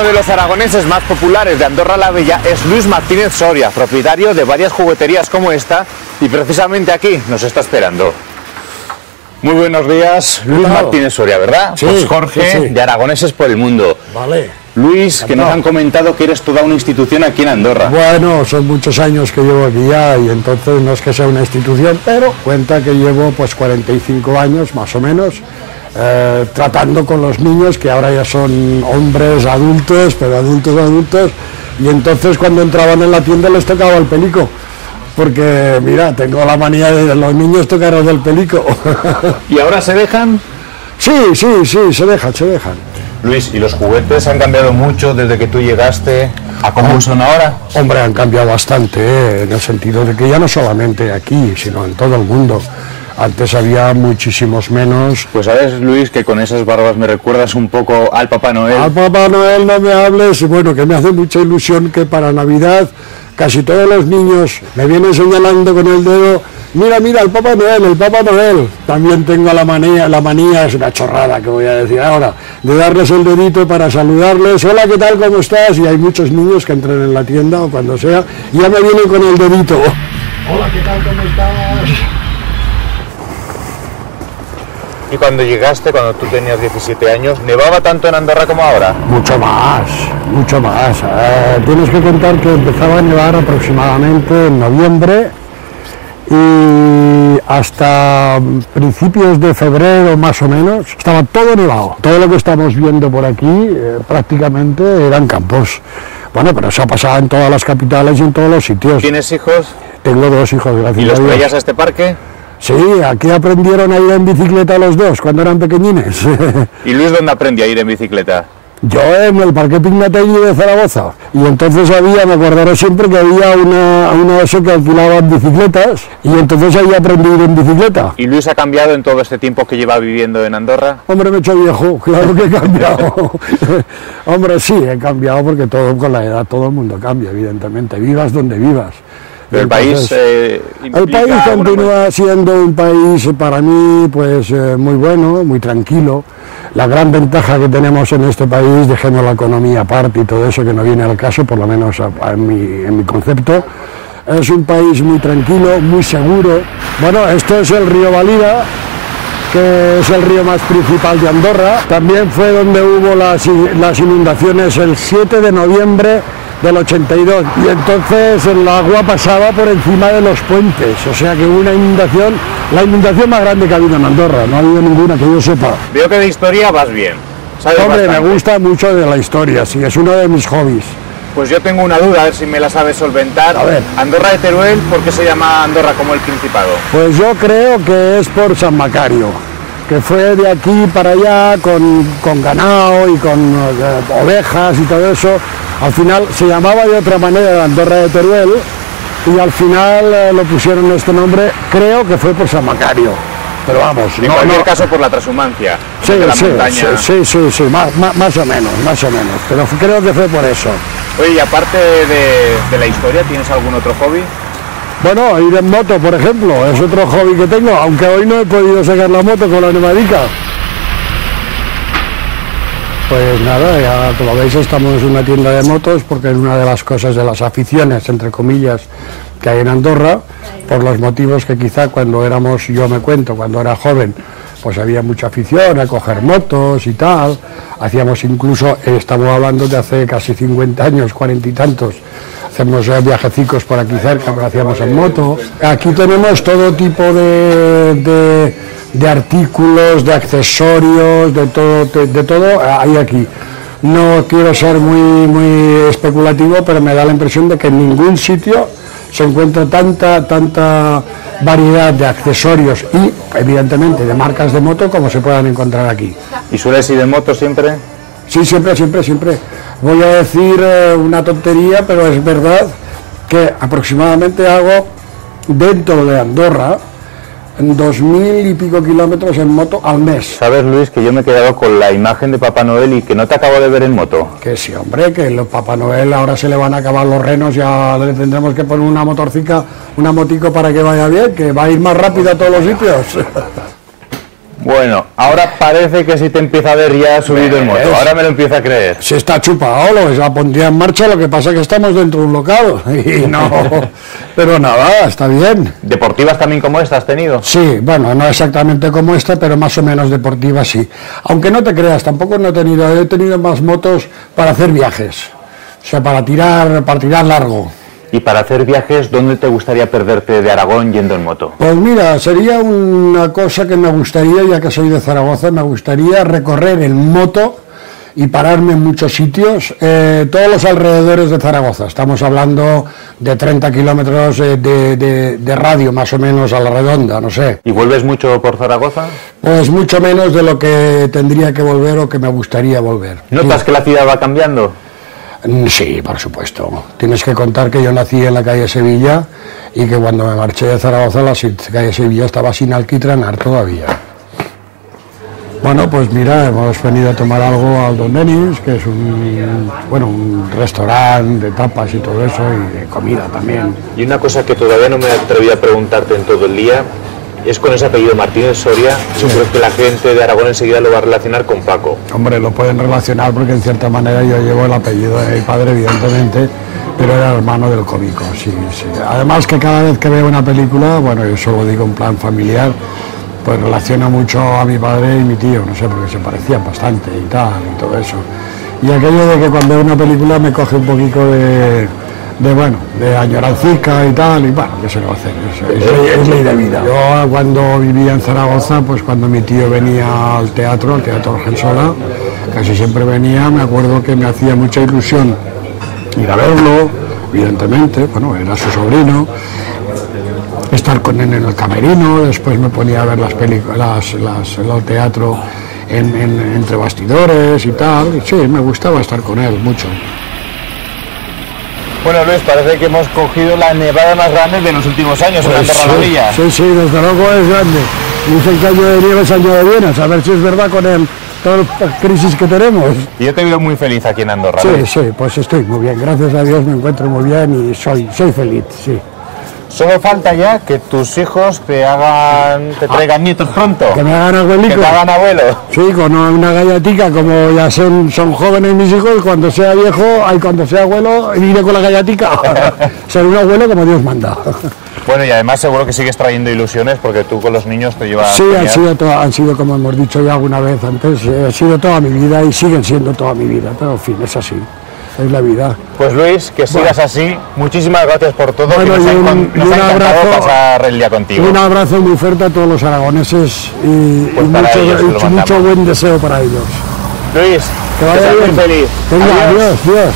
Uno de los aragoneses más populares de Andorra la Vella es Luis Martínez Soria, propietario de varias jugueterías como esta, y precisamente aquí nos está esperando. Muy buenos días, Luis Martínez Soria, ¿verdad? Sí, pues Jorge, sí. de Aragoneses por el Mundo. Vale. Luis, que nos han comentado que eres toda una institución aquí en Andorra. Bueno, son muchos años que llevo aquí ya, y entonces no es que sea una institución, pero cuenta que llevo pues 45 años más o menos, tratando con los niños que ahora ya son hombres adultos, pero adultos, y entonces cuando entraban en la tienda les tocaba el pelico, porque mira, tengo la manía de los niños tocaros del pelico. ¿Y ahora se dejan? Sí, se dejan. Luis, ¿y los juguetes han cambiado mucho desde que tú llegaste a cómo son ahora? Hombre, han cambiado bastante, en el sentido de que ya no solamente aquí, sino en todo el mundo. Antes había muchísimos menos. Pues sabes, Luis, que con esas barbas me recuerdas un poco al Papá Noel. Al Papá Noel no me hables, bueno, que me hace mucha ilusión que para Navidad casi todos los niños me vienen señalando con el dedo: mira, el Papá Noel. También tengo la manía, es una chorrada que voy a decir ahora, de darles el dedito para saludarles. Hola, ¿qué tal? ¿Cómo estás? Y hay muchos niños que entran en la tienda o cuando sea, y ya me vienen con el dedito. Hola, ¿qué tal? ¿Cómo estás? ¿Y cuando llegaste, cuando tú tenías 17 años, nevaba tanto en Andorra como ahora? Mucho más. Tienes que contar que empezaba a nevar aproximadamente en noviembre y hasta principios de febrero más o menos estaba todo nevado. Todo lo que estamos viendo por aquí prácticamente eran campos. Bueno, pero eso ha pasado en todas las capitales y en todos los sitios. ¿Tienes hijos? Tengo 2 hijos, gracias a Dios. ¿Y los traías a este parque? Sí, aquí aprendieron a ir en bicicleta los dos cuando eran pequeñines. ¿Y Luis dónde aprendí a ir en bicicleta? Yo en el Parque Pignatelli de Zaragoza. Y entonces me acordaré siempre que había una eso que alquilaban bicicletas, y entonces ahí aprendí a ir en bicicleta. ¿Y Luis ha cambiado en todo este tiempo que lleva viviendo en Andorra? Hombre, me he hecho viejo, claro que he cambiado. Hombre, sí, he cambiado porque todo con la edad, todo el mundo cambia, evidentemente, vivas donde vivas. Pero entonces, el país continúa siendo un país para mí pues muy bueno, muy tranquilo. La gran ventaja que tenemos en este país, dejando la economía aparte y todo eso que no viene al caso, por lo menos en mi concepto, es un país muy tranquilo, muy seguro. Bueno, esto es el río Valira, que es el río más principal de Andorra. También fue donde hubo las inundaciones el 7 de noviembre del 82, y entonces el agua pasaba por encima de los puentes, o sea que hubo una inundación, la inundación más grande que ha habido en Andorra, no ha habido ninguna que yo sepa. Veo que de historia vas bien. Hombre, me gusta mucho de la historia, sí, es uno de mis hobbies. Pues yo tengo una duda, a ver si me la sabes solventar. A ver. Andorra de Teruel, ¿por qué se llama Andorra como el Principado? Pues yo creo que es por San Macario, que fue de aquí para allá con ganado y con ovejas y todo eso. Al final se llamaba de otra manera Andorra de Teruel, y al final lo pusieron este nombre, creo que fue por San Macario. Pero vamos, en cualquier caso por la transhumancia. Sí, de la montaña. Sí, más o menos, pero creo que fue por eso. Oye, y aparte de la historia, ¿tienes algún otro hobby? Bueno, ir en moto, por ejemplo, es otro hobby que tengo, aunque hoy no he podido sacar la moto con la nevadica. Pues nada, ya como veis estamos en una tienda de motos, porque es una de las cosas, de las aficiones, entre comillas, que hay en Andorra, por los motivos que quizá cuando éramos, yo me cuento, cuando era joven, pues había mucha afición a coger motos y tal. Hacíamos incluso, estamos hablando de hace casi 50 años, 40 y tantos, hacemos viajecicos por aquí cerca, pero hacíamos en moto. Aquí tenemos todo tipo de artículos, de accesorios, de todo hay aquí. No quiero ser muy especulativo, pero me da la impresión de que en ningún sitio se encuentra tanta variedad de accesorios y, evidentemente, de marcas de moto como se puedan encontrar aquí. ¿Y sueles ir en moto siempre? Sí, siempre. Voy a decir una tontería, pero es verdad que aproximadamente hago, dentro de Andorra, 2000 y pico kilómetros en moto al mes. ¿Sabes, Luis, que yo me he quedado con la imagen de Papá Noel y que no te acabo de ver en moto? Que sí, hombre, que el Papá Noel ahora se le van a acabar los renos, ya le tendremos que poner una motorcica, una motico para que vaya bien, que va a ir más rápido a todos los sitios. Bueno, ahora parece que sí te empieza a ver ya subido en moto. Ahora me lo empiezo a creer. Se está chupado, lo que se la pondría en marcha, lo que pasa es que estamos dentro de un local y no, pero nada, está bien. ¿Deportivas también como esta has tenido? Sí, bueno, no exactamente como esta, pero más o menos deportivas sí. Aunque no te creas, tampoco he tenido más motos para hacer viajes, o sea, para tirar largo. Y para hacer viajes, ¿dónde te gustaría perderte de Aragón yendo en moto? Pues mira, sería una cosa que me gustaría, ya que soy de Zaragoza, me gustaría recorrer en moto y pararme en muchos sitios, todos los alrededores de Zaragoza. Estamos hablando de 30 kilómetros de radio, más o menos, a la redonda, no sé. ¿Y vuelves mucho por Zaragoza? Pues mucho menos de lo que tendría que volver o que me gustaría volver. ¿Notas que la ciudad va cambiando? Sí, por supuesto. Tienes que contar que yo nací en la calle Sevilla y que cuando me marché de Zaragoza la calle Sevilla estaba sin alquitranar todavía. Bueno, pues mira, hemos venido a tomar algo al Don Denis, que es un restaurante de tapas y todo eso, y de comida también. Y una cosa que todavía no me atreví a preguntarte en todo el día, es con ese apellido Martínez Soria. Sí. Yo creo que la gente de Aragón enseguida lo va a relacionar con Paco. Hombre, lo pueden relacionar porque en cierta manera yo llevo el apellido de mi padre, evidentemente, pero era hermano del cómico, sí, sí. Además que cada vez que veo una película, bueno, yo solo digo en plan familiar, pues relaciono mucho a mi padre y mi tío, no sé, porque se parecían bastante y tal, y todo eso. Y aquello de que cuando veo una película me coge un poquito de añorancica y tal, y bueno, ¿qué se lo va a hacer? Es ley de vida. Yo cuando vivía en Zaragoza, pues cuando mi tío venía al teatro Argensola, casi siempre venía, me acuerdo que me hacía mucha ilusión ir a verlo, evidentemente, bueno, era su sobrino, estar con él en el camerino, después me ponía a ver las películas, el teatro entre bastidores y tal, y sí, me gustaba estar con él mucho. Bueno, Luis, parece que hemos cogido la nevada más grande de los últimos años en Andorra la Vella. Sí, sí, desde luego es grande. Dicen que año de nieve es año de bienes, a ver si es verdad con toda la crisis que tenemos. Y yo te veo muy feliz aquí en Andorra. Sí, Luis. Sí, pues estoy muy bien, gracias a Dios me encuentro muy bien y soy feliz, sí. Solo falta ya que tus hijos te traigan nietos pronto. Que me hagan abuelito. Que te hagan abuelo. Sí, con una gallatica, como ya son jóvenes mis hijos, cuando sea viejo, cuando sea abuelo, iré con la gallatica. Ser un abuelo como Dios manda. Bueno, y además seguro que sigues trayendo ilusiones porque tú con los niños te llevas... Sí, han sido, como hemos dicho ya alguna vez antes, ha sido toda mi vida y siguen siendo toda mi vida, pero en fin, es así. Es la vida. Pues Luis, que sigas así. Muchísimas gracias por todo. Bueno, nos ha encantado pasar el día contigo. Un abrazo muy fuerte a todos los aragoneses y, pues mucho buen deseo para ellos. Luis, que vaya bien. Muy feliz. Venga, adiós.